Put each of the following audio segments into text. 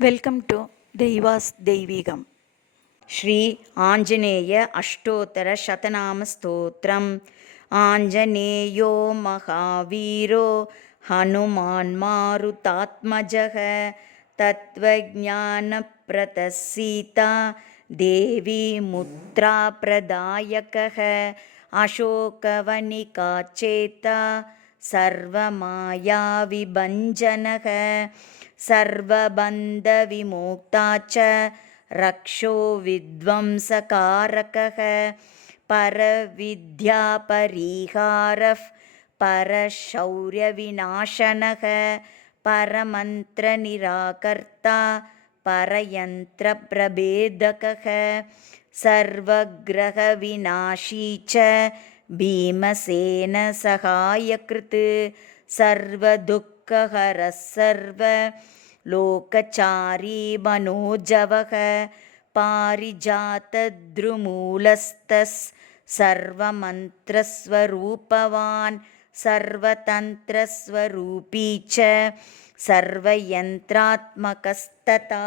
Welcome to தெய்வாஸ் தெய்வீகம் ஸ்ரீ ஆஞ்சநேய அஷ்டோத்தர சதநாம ஸ்தோத்திரம் ஆஞ்சநேயோ மகாவீரோ ஹனுமான் மாருதாத்மஜக தத்வஜான பிரதசீதா தேவி முத்ரா பிரதாயக அசோகவனிகா சர்வமாயா விபஞ்சனக सर्वबन्धविमुक्ता च रक्षो विध्वंसकारकः परविद्यापरिहारः परशौर्यविनाशनः परमन्त्रनिराकर्ता परयन्त्रप्रभेदकः सर्वग्रहविनाशी च भीमसेनसहायकृत् सर्वदुःखहरः सर्व लोकचारी मनोजवः सर्वमन्त्रस्वरूपवान् सर्वतन्त्रस्वरूपी च सर्वयन्त्रात्मकस्तथा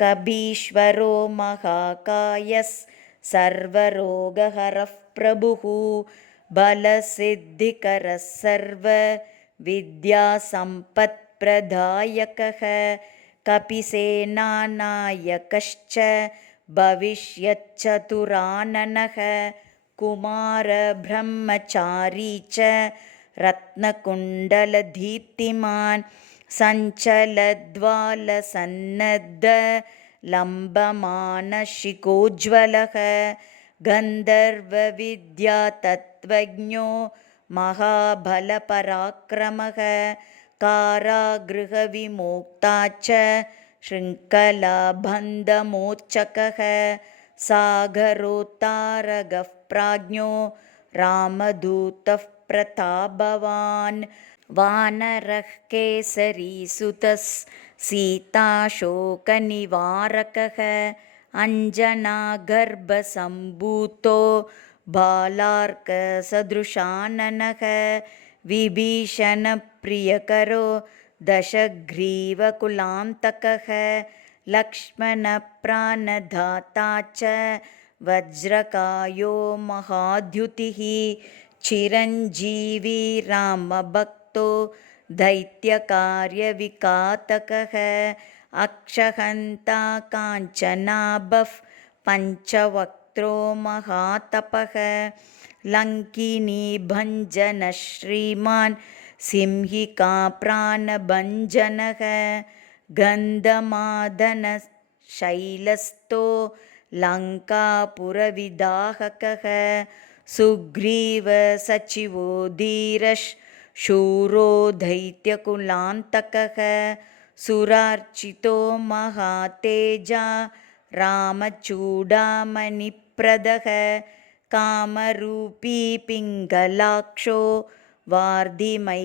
कबीश्वरो महाकायस् सर्वरोगहरः प्रभुः बलसिद्धिकरः सर्व विद्यासम्पत्प्रदायकः कपिसेनानायकश्च भविष्यच्चतुराननः। कुमारब्रह्मचारी च रत्नकुण्डलदीप्तिमान् सञ्चलद्वालसन्नद्ध लम्बमानशिकोज्ज्वलः। गन्धर्वविद्यातत्त्वज्ञो महाबलपराक्रमः कारागृहविमुक्ता च शृङ्खलाबन्धमोचकः सागरोत्तारगः प्राज्ञो रामदूतः प्रतापवान् वानरः केसरीसुतः सीताशोकनिवारकः। अञ्जनागर्भसम्भूतो बालार्कसदृशाननः विभीषणप्रियकरो दशग्रीवकुलान्तकः लक्ष्मणप्राणदाता च वज्रकायो महाद्युतिः चिरञ्जीवी रामभक्तो दैत्यकार्यविकातकः अक्षहन्ता काञ्चनाभः पञ्चवक्त्रो महातपः। लङ्किनीभञ्जनः श्रीमान् सिंहिकाप्राणभञ्जनः गन्धमादनशैलस्थो लङ्कापुरविदाहकः सुग्रीवसचिवो धीरः शूरो दैत्यकुलान्तकः सुरार्चितो महातेजा रामचूडामणिप्रदः कामरूपी पिङ्गलाक्षो वार्धिमैनाकपूजितः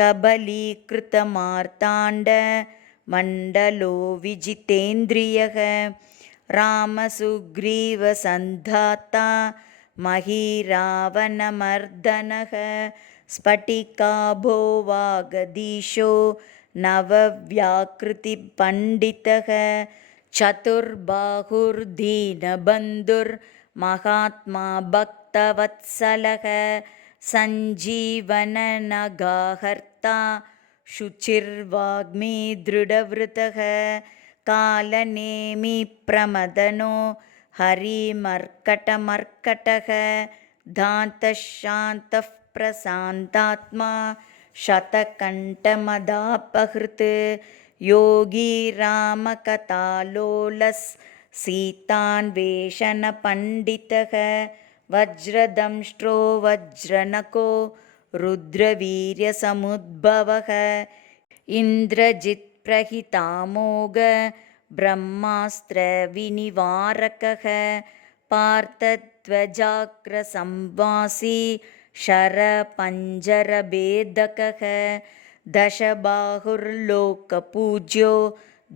कबलीकृतमार्ताण्डमण्डलो विजितेन्द्रियः रामसुग्रीवसन्धाता महीरावणमर्दनः स्फटिकाभो वागदीशो नवव्याकृतिपण्डितः चतुर्बाहुर्दीनबन्धुर्महात्मा भक्तवत्सलः सञ्जीवननगाहर्ता शुचिर्वाग्मी दृढवृतः कालनेमिप्रमदनो हरिमर्कटमर्कटः दान्तः शान्तः प्रशान्तात्मा शतकण्ठमदापहृत् योगी रामकथालोलस् सीतान्वेषणपण्डितः वज्रदंष्ट्रो वज्रनको रुद्रवीर्यसमुद्भवः इन्द्रजित्प्रहितामोघ ब्रह्मास्त्रविनिवारकः पार्थध्वजाग्रसंवासी शरपञ्जरभेदकः दशबाहुर्लोकपूज्यो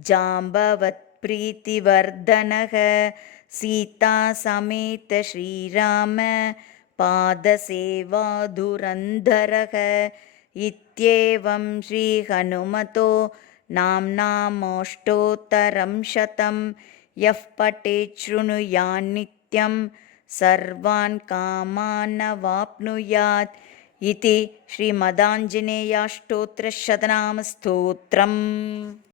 जाम्बवत्प्रीतिवर्धनः सीतासमेत श्रीराम पादसेवाधुरन्धरः इत्येवं श्रीहनुमतो नाम्नामोष्टोत्तरं शतं यः पठेत् शृणुयान्नित्यं सर्वान् कामानवाप्नुयात् इति श्रीमदाञ्जनेयाष्टोत्तरशतनामस्तोत्रम्